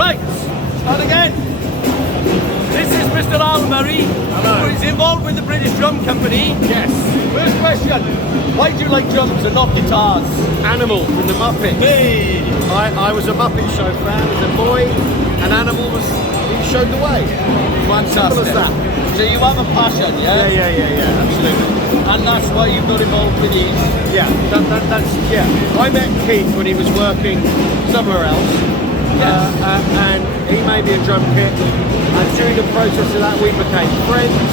Right, start again. This is Mr. Al Murray, Hello. who is involved with the British Drum Company. Yes. First question, why do you like drums and not guitars? Animal from the Muppets. Hey! I was a Muppet Show fan as a boy, and Animal was, he showed the way. Simple as that. So you have a passion, yeah? Yeah, absolutely. And that's why you got involved with these? Yeah, yeah. I met Keith when he was working somewhere else, and he made me a drum kit, and during the process of that we became friends,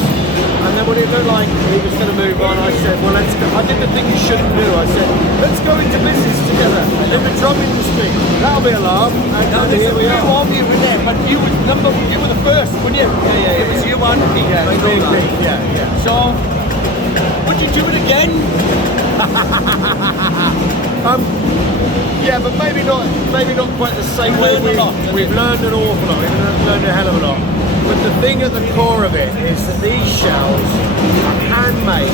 and then when it looked like he was going to move on, I said, well, let's go. I did the thing you shouldn't do. I said, let's go into business together in the drum industry. That'll be a laugh. And here we are. You were there, but you were the first, weren't you? Yeah. It was you and me. Yeah, I know that. yeah. So, would you do it again? Yeah, but maybe not quite the same way. We've learned an awful lot. We've learned a hell of a lot. But the thing at the core of it is that these shells are handmade.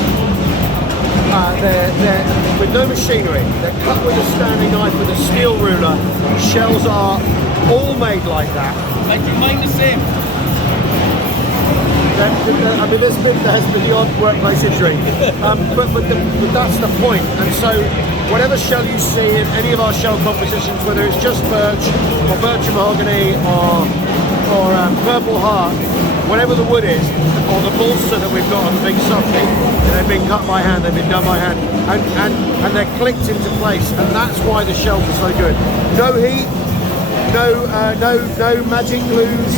They're with no machinery. They're cut with a standing knife with a steel ruler. Shells are all made like that. I do mine the same. I mean, there's been the odd workplace injury, but that's the point. And so, whatever shell you see in any of our shell compositions, whether it's just birch or birch and mahogany or purple heart, whatever the wood is, or the balsa that we've got on the big softy, they've been cut by hand, they've been done by hand, and they're clicked into place, and that's why the shells are so good. No heat. No magic glues.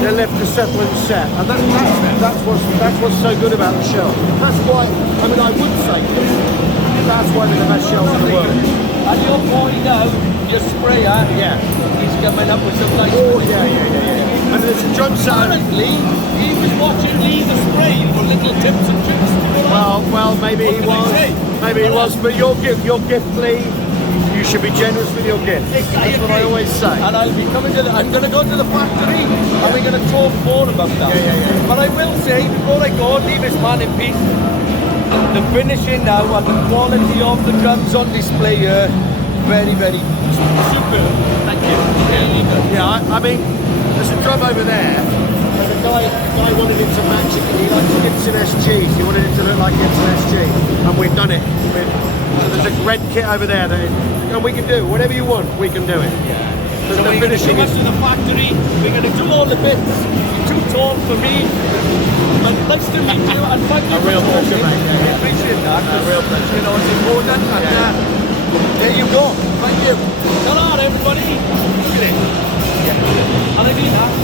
They're left to settle and set, and that's what's so good about the shell. That's why. I mean, I would say that's why they're the best shells in the world. And your boy now, your sprayer, he's coming up with some nice. Oh yeah. And there's a drum sound. Apparently, he was watching Leigh the Spray for little tips and tricks. Well, maybe he was. Maybe he was. But your gift, Lee. You should be generous with your gift. That's what I always say. And I'll be coming to I'm going to go to the factory and we're going to talk more about that. Yeah. But I will say, before I go, leave this man in peace. The finishing now and the quality of the drums on display here, very, very superb. Thank you. Really good. Yeah, I mean, there's a drum over there. And the guy wanted it to match it. He likes Gibson SGs. He wanted it to look like Gibson SG. And we've done it. So there's a red kit over there, and we can do whatever you want. We can do it. So we're going to come up to the factory. We're going to do all the bits. You're too tall for me. But nice to meet you. And thank you. A real pleasure, mate. I appreciate that. A real pleasure. You know, it's important. And there you go. Thank you. Come on, everybody. Look at it. And I mean that.